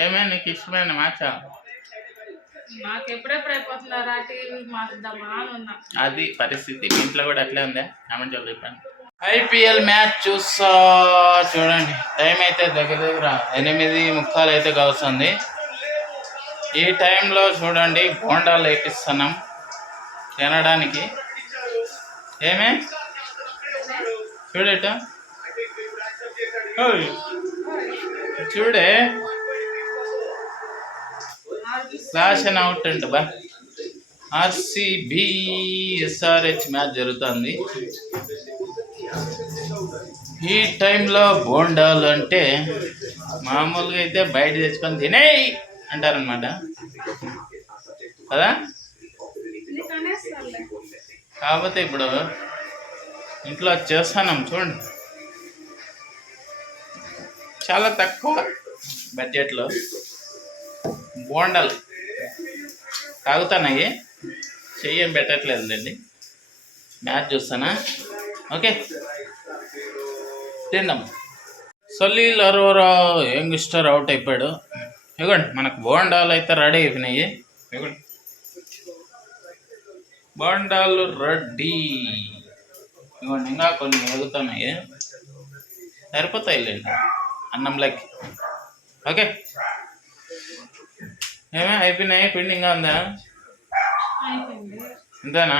ఏమే నీకు ఇష్టమైన మ్యాచ్? నాకు ఎప్పుడెప్పుడు అయిపోతున్నారా టీవీ మారుద్దామా అని ఉన్నా. అది పరిస్థితి. మీ ఇంట్లో కూడా అట్లే ఉందా? కామెంట్ చెప్పండి. ఐపీఎల్ మ్యాచ్ చూస్తా చూడండి. టైం అయితే దగ్గర 8:45 అయితే కావస్తుంది. ఈ టైంలో చూడండి బోండాలు వేపిస్తున్నాం తినడానికి. ఏమే చూడట చూడే ఫ్లాషన్ అవుట్ అంట బా. ఆర్సీబీ ఎస్ఆర్హెచ్ మ్యాచ్ జరుగుతుంది. ఈ టైంలో బోండాలు అంటే మామూలుగా అయితే బయట తెచ్చుకొని తినేయి అంటారనమాట కదా. కాకపోతే ఇప్పుడు ఇంట్లో చేస్తున్నాం చూడండి. చాలా తక్కువ బడ్జెట్లో బోండాలు తాగుతున్నాయి. చెయ్యం పెట్టట్లేదులేండి. మ్యాచ్ చూస్తానా? ఓకే తిందాం. సలీల్ అరోరా యంగ్స్టర్ అవుట్ అయిపోయాడు. ఇవ్వండి మనకు బోండాలు అయితే రెడీ అయిపోయినాయి. ఇవ్వండి బోండాలు రెడీ. ఇవ్వండి ఇంకా కొన్ని ఎగుతున్నాయి. సరిపోతాయిలేండి అన్నంలోకి. ఓకే ఏమే అయిపోయినాయి? పిండి ఇంకా ఉందా? ఇంతేనా?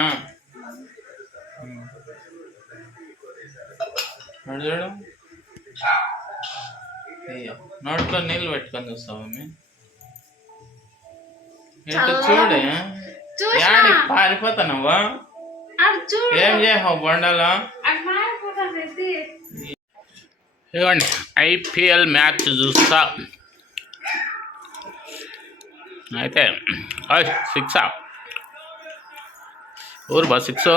చూడు అయ్యో నోట్లో నీళ్ళు పెట్టుకొని చూస్తావు మమ్మీ. ఏంటో చూడే యాడికి పారిపోతానవ్వా? ఏం చేసావు బొండాలో? ఇవ్వండి ఐపీఎల్ మ్యాచ్ చూస్తా అయితే. సిక్సా ఊరు బా 6.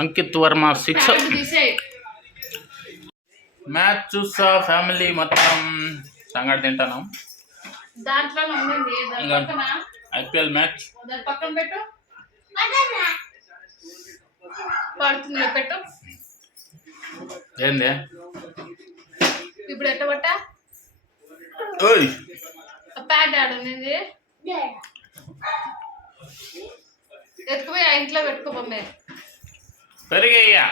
అంకిత్ వర్మ 6. మ్యాచ్ చూస్తా ఫ్యామిలీ మొత్తం సంగటి తింటాను. ఐపీఎల్ మ్యాచ్ పక్కన పెట్టు. పడుతుంది పెట్టు. ఏంది ఇప్పుడు ఎట్ట పట్ట ఓయ్ ప్యాడ్ ఆడుంది. ఎత్తుకుపోయి ఆ ఇంట్లో పెట్టుకోపోమే. పెరిగయ్యా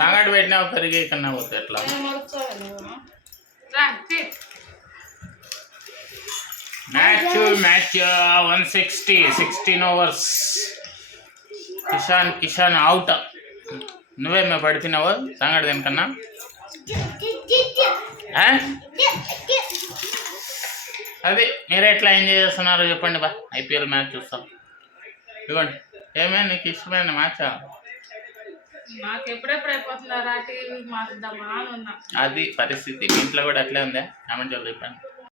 సంగటి పెట్టినావు పెరిగే కన్నా పోతే ఎట్లా? Match 160 16 overs. కిషాన్ అవుట్. నువ్వేమే పడిపోయినావు సంగటి దేనికన్నా? అది మీరు ఎట్లా ఎంజాయ్ చేస్తున్నారో చెప్పండి బా. ఐపీఎల్ మ్యాచ్ చూస్తాం. ఇవ్వండి ఏమే నీకు ఇష్టమైన మ్యాచ్? నాకు ఎప్పుడెప్పుడు అయిపోతున్నారా టీవీ మారుద్దామా అని ఉన్నా. అది పరిస్థితి. మీ ఇంట్లో కూడా అట్లే ఉందా? కామెంట్ చెప్పండి.